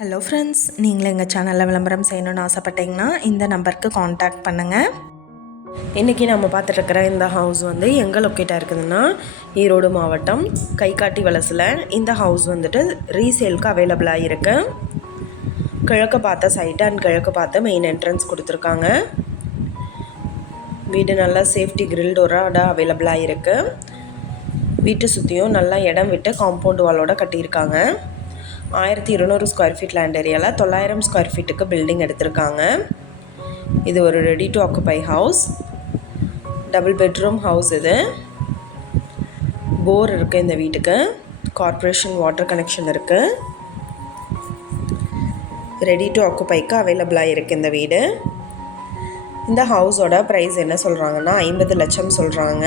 Hello friends நீங்களும் எங்கள் சேனலில் விளம்பரம் செய்யணும்னு ஆசைப்பட்டீங்கன்னா இந்த நம்பருக்கு காண்டாக்ட் பண்ணுங்கள் இன்றைக்கி நம்ம பார்த்துட்ருக்கிற இந்த ஹவுஸ் வந்து எங்கே லொக்கேட்டாக இருக்குதுன்னா ஈரோடு மாவட்டம் கைகாட்டி வலசில். இந்த ஹவுஸ் வந்துட்டு ரீசேலுக்கு அவைலபிளாக இருக்கு. கிழக்கு பார்த்த சைட் அண்ட் கிழக்கு பார்த்த மெயின் என்ட்ரன்ஸ் கொடுத்துருக்காங்க. வீடு நல்லா சேஃப்டி கிரில் டோரோட அவைலபிளாக இருக்குது வீட்டை சுற்றியும் நல்லா இடம் விட்டு காம்பவுண்ட் வாலோட கட்டியிருக்காங்க. ஆயிரத்தி இருநூறு ஸ்கொயர் ஃபீட் லேண்ட் ஏரியாவில் தொள்ளாயிரம் ஸ்கொயர் ஃபீட்டுக்கு பில்டிங் எடுத்திருக்காங்க. இது ஒரு ready to occupy house double bedroom house இது. போர் இருக்குது இந்த வீட்டுக்கு. கார்ப்பரேஷன் வாட்டர் கனெக்ஷன் இருக்குது ரெடி டு ஆக்குப்பைக்கு அவைலபிளாக இருக்குது இந்த வீடு. இந்த ஹவுஸோட ப்ரைஸ் என்ன சொல்கிறாங்கன்னா ஐம்பது லட்சம் சொல்கிறாங்க